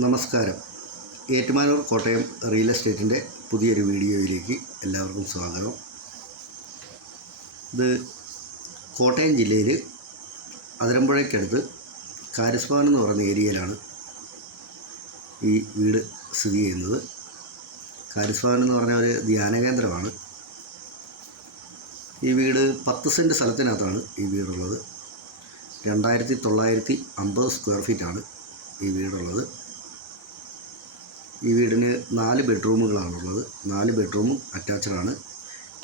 നമസ്കാരം. ഏറ്റുമാനൂർ കോട്ടയം റിയൽ എസ്റ്റേറ്റിൻ്റെ പുതിയൊരു വീഡിയോയിലേക്ക് എല്ലാവർക്കും സ്വാഗതം. ഇത് കോട്ടയം ജില്ലയിൽ അതിരമ്പുഴയ്ക്കടുത്ത് കാരിസ്മാൻ എന്ന് പറയുന്ന ഏരിയയിലാണ് ഈ വീട് സ്ഥിതി ചെയ്യുന്നത്. കാരിസ്മാൻ എന്ന് പറഞ്ഞ ഒരു ധ്യാന കേന്ദ്രമാണ്. ഈ വീട് 10 സെൻറ്റ് സ്ഥലത്തിനകത്താണ് ഈ വീടുള്ളത്. 2950 സ്ക്വയർ ഫീറ്റാണ് ഈ വീടുള്ളത്. ഈ വീടിന് 4 ബെഡ്റൂമുകളാണുള്ളത്. 4 ബെഡ്റൂമും അറ്റാച്ച്ഡാണ്.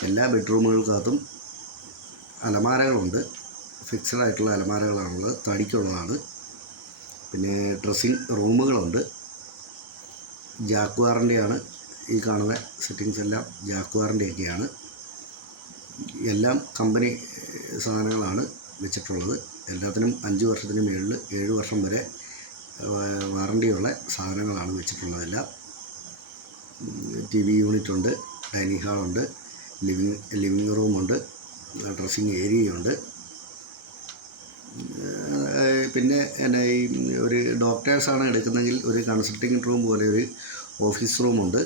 എല്ലാ ബെഡ്റൂമുകൾക്കകത്തും അലമാരകളുണ്ട്. ഫിക്സഡ് ആയിട്ടുള്ള അലമാരകളാണുള്ളത്, തടിക്കുള്ളതാണ്. പിന്നെ ഡ്രസ്സിങ് റൂമുകളുണ്ട്. ജാക്വാറിൻ്റെയാണ് ഈ കാണുന്ന സെറ്റിങ്സ് എല്ലാം. ജാക്വാറിൻ്റെയൊക്കെയാണ്. എല്ലാം കമ്പനി സാധനങ്ങളാണ് വെച്ചിട്ടുള്ളത്. എല്ലാത്തിനും 5 വർഷത്തിന് മുകളിൽ 7 വർഷം വരെ വാറണ്ടിയുള്ള സാധനങ്ങളാണ് വെച്ചിട്ടുള്ളതെല്ലാം. TV യൂണിറ്റ് ഉണ്ട്, ഡൈനിങ് ഹാളുണ്ട്, ലിവിങ് റൂമുണ്ട്, ഡ്രസ്സിങ് ഏരിയയുണ്ട്. പിന്നെ എന്നെ ഈ ഒരു ഡോക്ടേഴ്സാണ് എടുക്കുന്നതെങ്കിൽ ഒരു കൺസൾട്ടിങ് റൂം പോലെ ഒരു ഓഫീസ് റൂമുണ്ട്.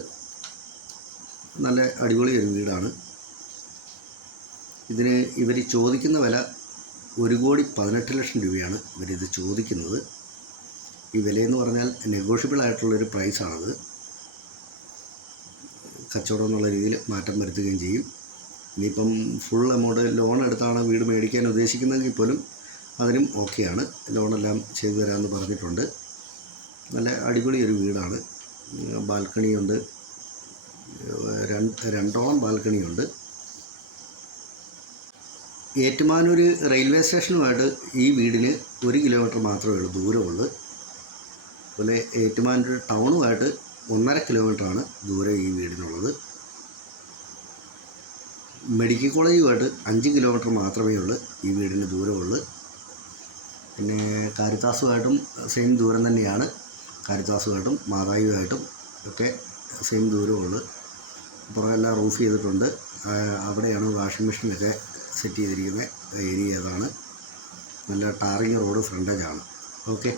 നല്ല അടിപൊളി ഒരു വീടാണ്. ഇതിന് ഇവർ ചോദിക്കുന്ന വില 1,18,00,000 രൂപയാണ് ഇവരിത് ചോദിക്കുന്നത്. ഈ വിലയെന്ന് പറഞ്ഞാൽ നെഗോഷ്യബിൾ ആയിട്ടുള്ളൊരു പ്രൈസാണത്. കച്ചവടം എന്നുള്ള രീതിയിൽ മാറ്റം വരുത്തുകയും ചെയ്യും. ഇനിയിപ്പം ഫുൾ എമൗണ്ട് ലോൺ എടുത്താണ് വീട് മേടിക്കാൻ ഉദ്ദേശിക്കുന്നതെങ്കിൽ പോലും അതിനും ഓക്കെയാണ്. ലോണെല്ലാം ചെയ്തു തരാമെന്ന് പറഞ്ഞിട്ടുണ്ട്. നല്ല അടിപൊളി ഒരു വീടാണ്. ബാൽക്കണിയുണ്ട്, 2ഓളം ബാൽക്കണിയുണ്ട്. ഏറ്റുമാനൂർ റെയിൽവേ സ്റ്റേഷനുമായിട്ട് ഈ വീടിന് 1 കിലോമീറ്റർ മാത്രമേ ഉള്ളൂ ദൂരമുള്ളൂ. അതുപോലെ ഏറ്റുമാനൂർ ടൗണുമായിട്ട് 1.5 കിലോമീറ്ററാണ് ദൂരം ഈ വീടിനുള്ളത്. മെഡിക്കൽ കോളേജുമായിട്ട് 5 കിലോമീറ്റർ മാത്രമേ ഉള്ളൂ ഈ വീടിന് ദൂരമുള്ളൂ. പിന്നെ കാരിത്താസുമായിട്ടും സെയിം ദൂരം തന്നെയാണ്. കാരിത്താസുമായിട്ടും മാതായുമായിട്ടും ഒക്കെ സെയിം ദൂരമുള്ളൂ. പുറമെല്ലാം റൂഫ് ചെയ്തിട്ടുണ്ട്. അവിടെയാണ് വാഷിംഗ് മെഷീനൊക്കെ സെറ്റ് ചെയ്തിരിക്കുന്ന ഏരിയ. അതാണ് നല്ല ടാറിങ് റോഡ് ഫ്രണ്ടേജാണ്. ഓക്കെ.